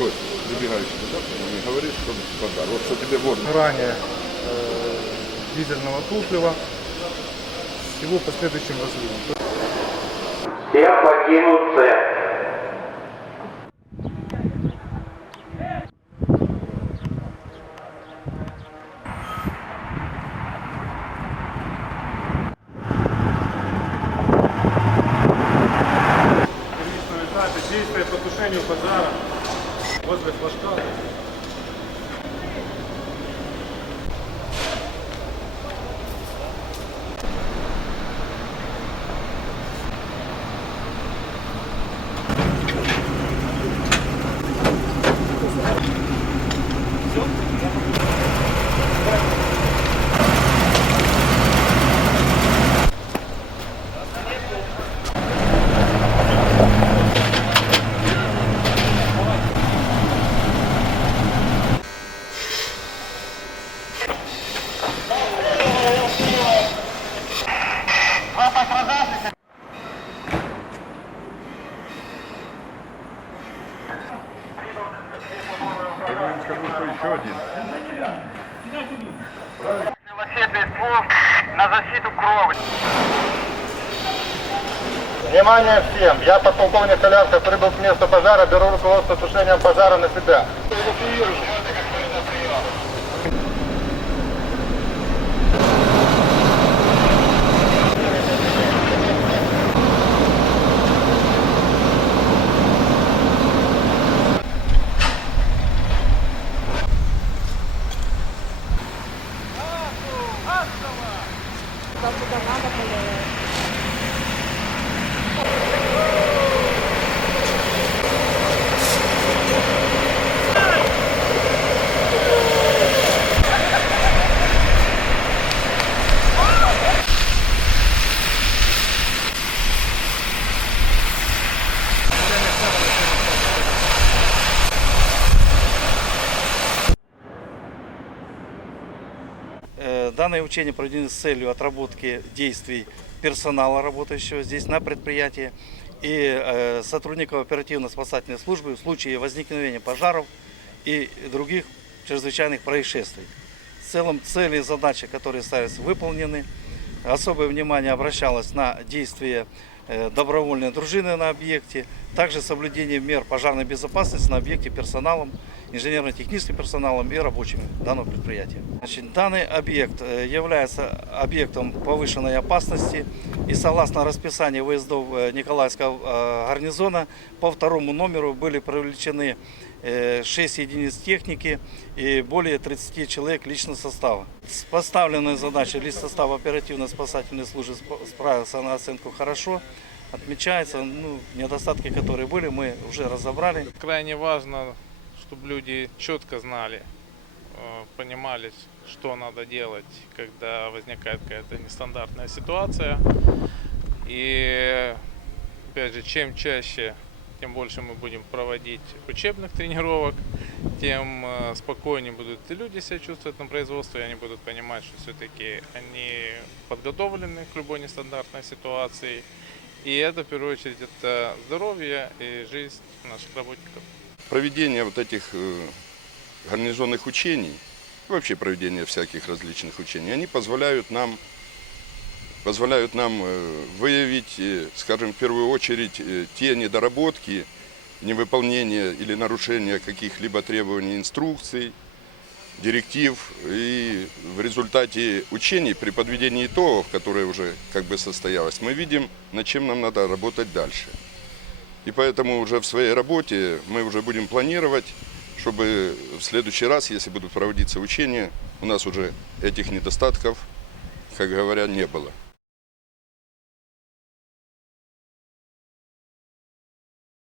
Ой, выбегающий туда, не говорит, что вода. Вот что тебе водно. Ранее э, дизельного топлива с его последующим разливом. Я покинул цель. Тушению пожара возле флажка. Велосипедный ствол на защиту кровли. Внимание всем! Я подполковник Колянков прибыл к месту пожара, беру руководство тушением пожара на себя. Как Данное учение проведено с целью отработки действий персонала, работающего здесь на предприятии, и э, сотрудников оперативно-спасательной службы в случае возникновения пожаров и других чрезвычайных происшествий. В целом цели и задачи, которые ставятся, выполнены. Особое внимание обращалось на действия э, добровольной дружины на объекте, также соблюдение мер пожарной безопасности на объекте персоналом, инженерно-техническим персоналом и рабочими данного предприятия. Значит, данный объект э, является объектом повышенной опасности и согласно расписанию выездов э, Николаевского э, гарнизона по второму номеру были привлечены 6 единиц техники и более 30 человек личного состава. С поставленной задачей лист состава оперативно-спасательной службы сп- справился на оценку хорошо. Отмечается, ну, недостатки, которые были, мы уже разобрали. Крайне важно, чтобы люди четко знали, э, понимали, что надо делать, когда возникает какая-то нестандартная ситуация. И опять же, чем чаще, тем больше мы будем проводить учебных тренировок, тем э, спокойнее будут и люди себя чувствовать на производстве, и они будут понимать, что все-таки они подготовлены к любой нестандартной ситуации. И это, в первую очередь, это здоровье и жизнь наших работников. Проведение вот этих э, гарнизонных учений, вообще проведение всяких различных учений, они позволяют нам позволяют нам э, выявить, э, скажем, в первую очередь, те недоработки, невыполнения или нарушения каких-либо требований инструкций, директив. И в результате учений, при подведении итогов, которые уже как бы состоялось, мы видим, над чем нам надо работать дальше. И поэтому уже в своей работе мы уже будем планировать, чтобы в следующий раз, если будут проводиться учения, у нас уже этих недостатков, как говорят, не было.